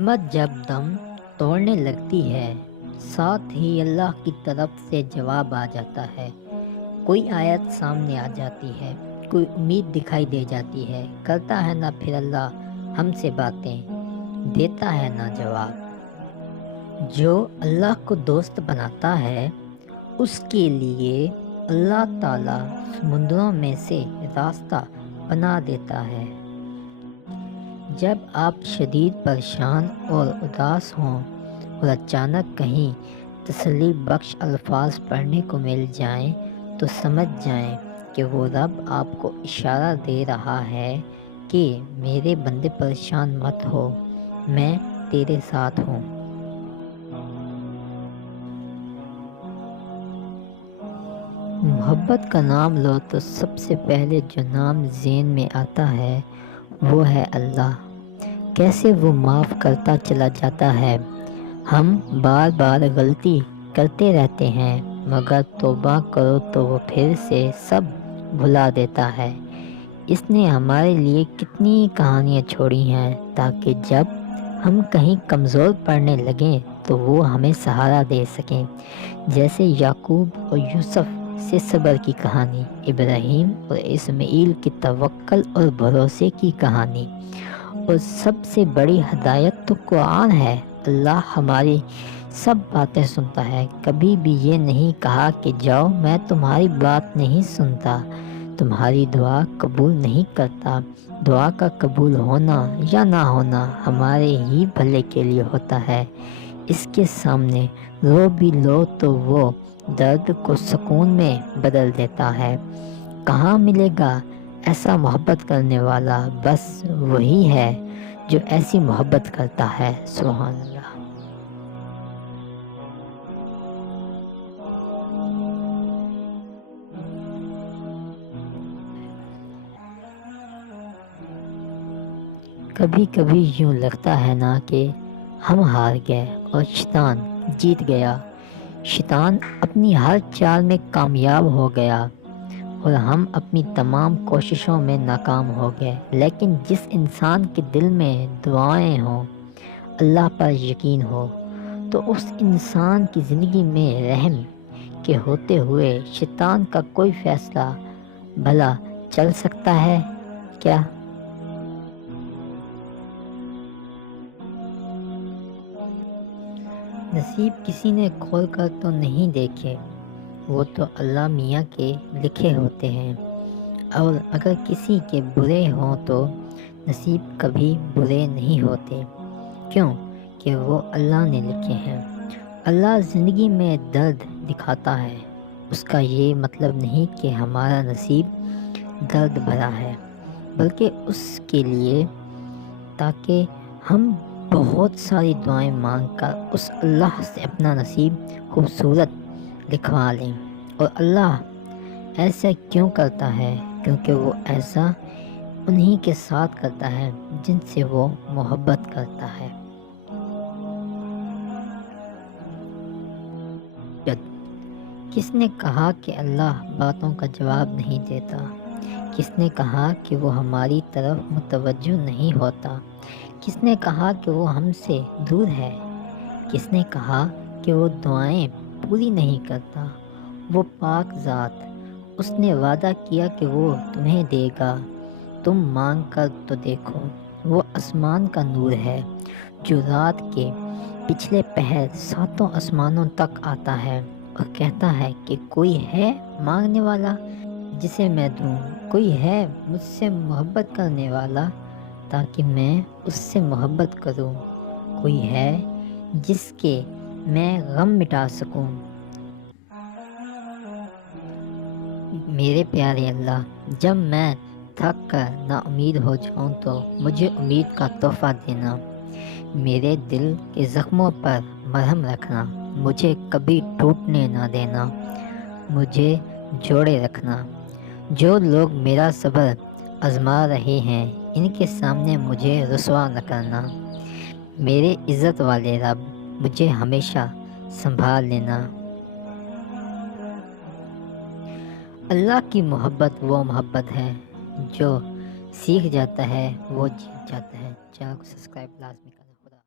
हिम्मत जब दम तोड़ने लगती है, साथ ही अल्लाह की तरफ से जवाब आ जाता है। कोई आयत सामने आ जाती है, कोई उम्मीद दिखाई दे जाती है। करता है ना फिर अल्लाह हमसे बातें, देता है ना जवाब। जो अल्लाह को दोस्त बनाता है, उसके लिए अल्लाह ताला समुद्रों में से रास्ता बना देता है। जब आप शदीद परेशान और उदास हों और अचानक कहीं तसल्ली बख्श अल्फाज पढ़ने को मिल जाएं, तो समझ जाएं कि वो रब आपको इशारा दे रहा है कि मेरे बंदे परेशान मत हो, मैं तेरे साथ हूँ। मोहब्बत का नाम लो तो सबसे पहले जो नाम ज़हन में आता है वो है अल्लाह। कैसे वो माफ़ करता चला जाता है। हम बार बार गलती करते रहते हैं, मगर तौबा करो तो वो फिर से सब भुला देता है। इसने हमारे लिए कितनी कहानियाँ छोड़ी हैं, ताकि जब हम कहीं कमज़ोर पड़ने लगें तो वो हमें सहारा दे सकें। जैसे याकूब और यूसुफ से सब्र की कहानी, इब्राहीम और इस्माईल की तवक्कल और भरोसे की कहानी, और सबसे बड़ी हदायत तो कुरान है। अल्लाह हमारी सब बातें सुनता है। कभी भी ये नहीं कहा कि जाओ मैं तुम्हारी बात नहीं सुनता, तुम्हारी दुआ कबूल नहीं करता। दुआ का कबूल होना या ना होना हमारे ही भले के लिए होता है। इसके सामने रो भी लो तो वो दर्द को सुकून में बदल देता है। कहाँ मिलेगा ऐसा मोहब्बत करने वाला? बस वही है जो ऐसी मोहब्बत करता है। सुभान अल्लाह। कभी कभी यूँ लगता है ना कि हम हार गए और शैतान जीत गया। शैतान अपनी हर चाल में कामयाब हो गया और हम अपनी तमाम कोशिशों में नाकाम हो गए। लेकिन जिस इंसान के दिल में दुआएं हों, अल्लाह पर यकीन हो, तो उस इंसान की ज़िंदगी में रहम के होते हुए शैतान का कोई फ़ैसला भला चल सकता है क्या? नसीब किसी ने खोल कर तो नहीं देखे, वो तो अल्लाह मियाँ के लिखे होते हैं। और अगर किसी के बुरे हों तो नसीब कभी बुरे नहीं होते, क्यों कि वो अल्लाह ने लिखे हैं। अल्लाह ज़िंदगी में दर्द दिखाता है, उसका ये मतलब नहीं कि हमारा नसीब दर्द भरा है, बल्कि उसके लिए ताकि हम बहुत सारी दुआएं मांगकर उस अल्लाह से अपना नसीब खूबसूरत लिखवा लें। और अल्लाह ऐसा क्यों करता है? क्योंकि वो ऐसा उन्हीं के साथ करता है जिनसे वो मोहब्बत करता है। किसने कहा कि अल्लाह बातों का जवाब नहीं देता? किसने कहा कि वो हमारी तरफ मुतवज्जो नहीं होता? किसने कहा कि वो हमसे दूर है? किसने कहा कि वो दुआएं पूरी नहीं करता? वो पाक ज़ात, उसने वादा किया कि वो तुम्हें देगा, तुम मांग कर तो देखो। वो आसमान का नूर है जो रात के पिछले पहर सातों आसमानों तक आता है और कहता है कि कोई है मांगने वाला जिसे मैं दूँ, कोई है मुझसे मोहब्बत करने वाला ताकि मैं उससे मोहब्बत करूँ, कोई है जिसके मैं गम मिटा सकूँ। मेरे प्यारे अल्लाह, जब मैं थक कर नाउम्मीद हो जाऊँ तो मुझे उम्मीद का तोहफ़ा देना। मेरे दिल के ज़ख्मों पर मरहम रखना, मुझे कभी टूटने ना देना, मुझे जोड़े रखना। जो लोग मेरा सब्र आज़मा रहे हैं, इनके सामने मुझे रुसवा न करना। मेरे इज़्ज़त वाले रब, मुझे हमेशा संभाल लेना। अल्लाह की मोहब्बत वो मोहब्बत है जो सीख जाता है वो जीत जाता है। चैनल को सब्सक्राइब लाजमी।